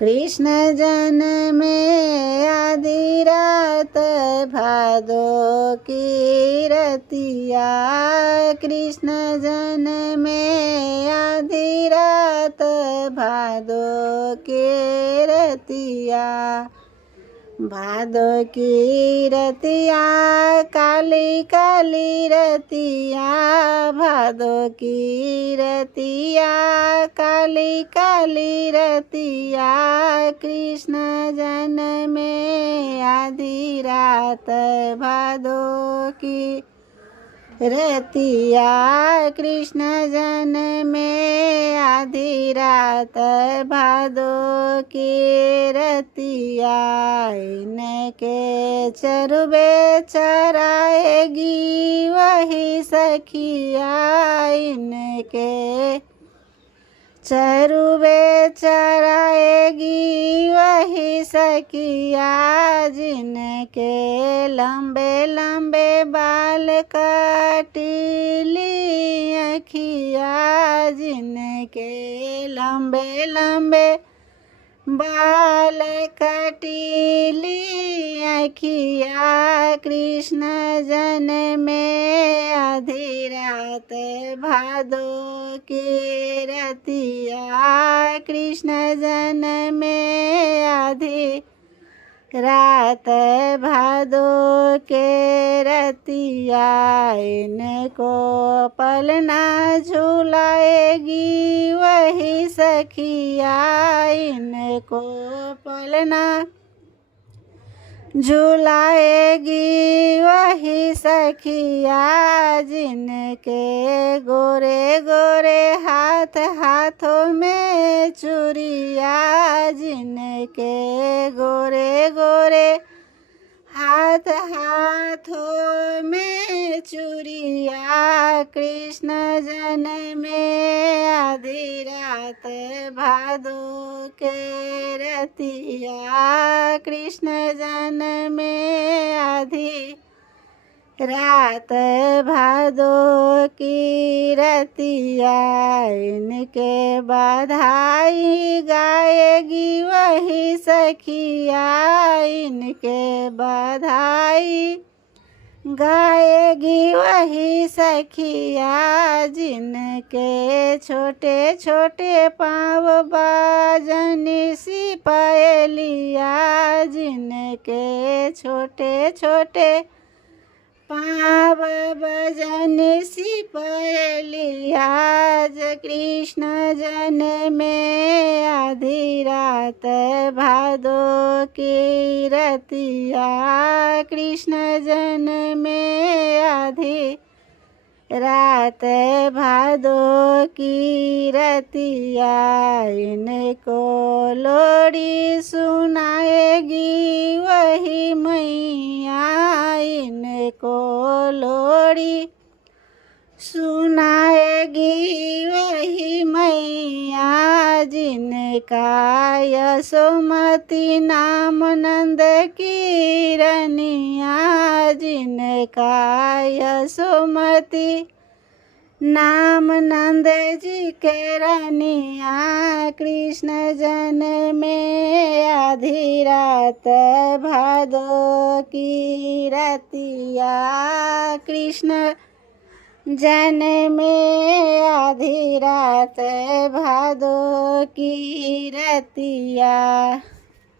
कृष्ण जन्मे आधी रात भादो की रतिया। कृष्ण जन्मे आधी रात भादो की रतिया। भादो की रतिया काली काली रतिया। भादो की रतिया काली काली रतिया। कृष्ण जन्मे आधी रात भादो की रतिया। कृष्ण जन्मे आधी रात भादो की रतिया। इनके चरुबे चराएगी वही सखिया। इनके चरुबे चराएगी वही सखिया। जिनके लंबे लंबे बाल कटीली अखिया। जिनके लंबे लंबे बाल कटीली अखिया। कृष्ण जन्मे आधी रात भादो की रतिया। कृष्ण जन्मे आधी रात भादो के रतिया। इनको पलना झूलाएगी वही सखिया। इनको पलना झूलाएगी वही सखिया। जिनके गोरे गोरे हाथ हाथों में चूड़िया। जिनके गोरे गोरे हाथ हाथों में चूड़िया। कृष्ण जन्मे आधी रात भादो के रतिया। कृष्ण जन्मे आधी रात भादो की रतिया। इनके बधाई गाएगी वही सखिया। इनके बधाई गाएगी वही सखिया। जिनके छोटे छोटे पाँव बाजनी सी पायलिया। जिनके छोटे छोटे पाँव बजन सी पायलिया। कृष्ण जन्मे आधी रात भादो की रतिया। कृष्ण जन्मे आधी रात भादो की रतिया। इनको लोरी सुनाएगी वही मैया। इनको लोरी सुनाएगी वही मैया। जिनका यशोमती नाम नंद की रनिया। जिनका यशोमती नाम नंद जी के रनिया। कृष्ण जन्मे आधी रात भादो की रतिया। कृष्ण जन्मे आधी रात भादो की रतिया।